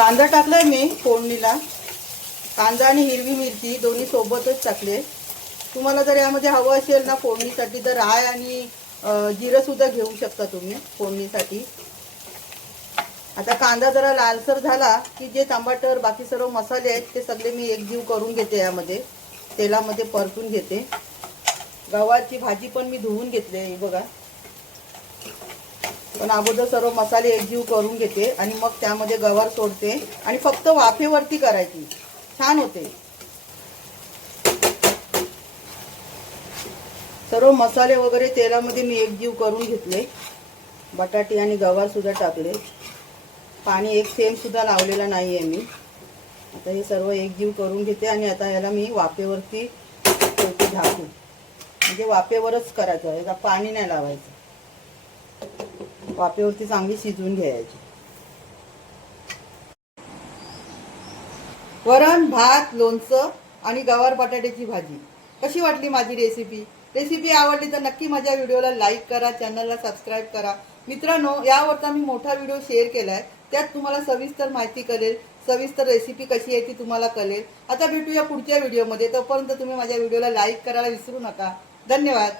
कांदा टाकलाय मी फोडणीला। कांदा आणि हिरवी मिरची दोन्ही सोबतच टाकले। तुम्हाला जर यामध्ये हवं असेल ना फोडणीसाठी तर राय आणि जिरं सुद्धा घेऊ शकता तुम्ही फोडणीसाठी। आता कांदा जरा लालसर झाला की जे टमाटर बाकी सर्व मसाले आहेत ते सगळे मी एकजीव करून घेते, यामध्ये तेलामध्ये परतून घेते। गव्हाची भाजी पण मी धुवून घेतली आहे बघा, पण अगोदर सर्व मसाले एकजीव करून घेते आणि मग त्यामध्ये गवार सोडते आणि फक्त वाफेवरती करायची, छान होते। सर्व मसाले वगैरे तेलामध्ये मी एकजीव करून घेतले। बटाटे आणि गवार सुद्धा टाकले। पाणी एक थेंब सुद्धा लावलेला नाही आहे मी। आता हे सर्व एकजीव करून घेते आणि आता याला मी वाफेवरती ठेवते झाकून, म्हणजे वाफेवरच करायचं आहे, का पाणी नाही लावायचं। वाफेवरती चांगली शिजवून घ्यायची। वरण भात लोणचं आणि गवार बटाट्याची भाजी। कशी वाटली माझी रेसिपी आवडली तर नक्की माझ्या व्हिडिओला लाईक करा, चॅनलला सबस्क्राईब करा। मित्रांनो, यावरचा मी मोठा व्हिडिओ शेअर केलाय, त्यात तुम्हाला सविस्तर माहिती कळेल, सविस्तर रेसिपी कशी आहे ती तुम्हाला कळेल। आता भेटूया पुढच्या व्हिडिओमध्ये, तोपर्यंत तुम्ही माझ्या व्हिडिओला लाईक करायला विसरू नका। धन्यवाद।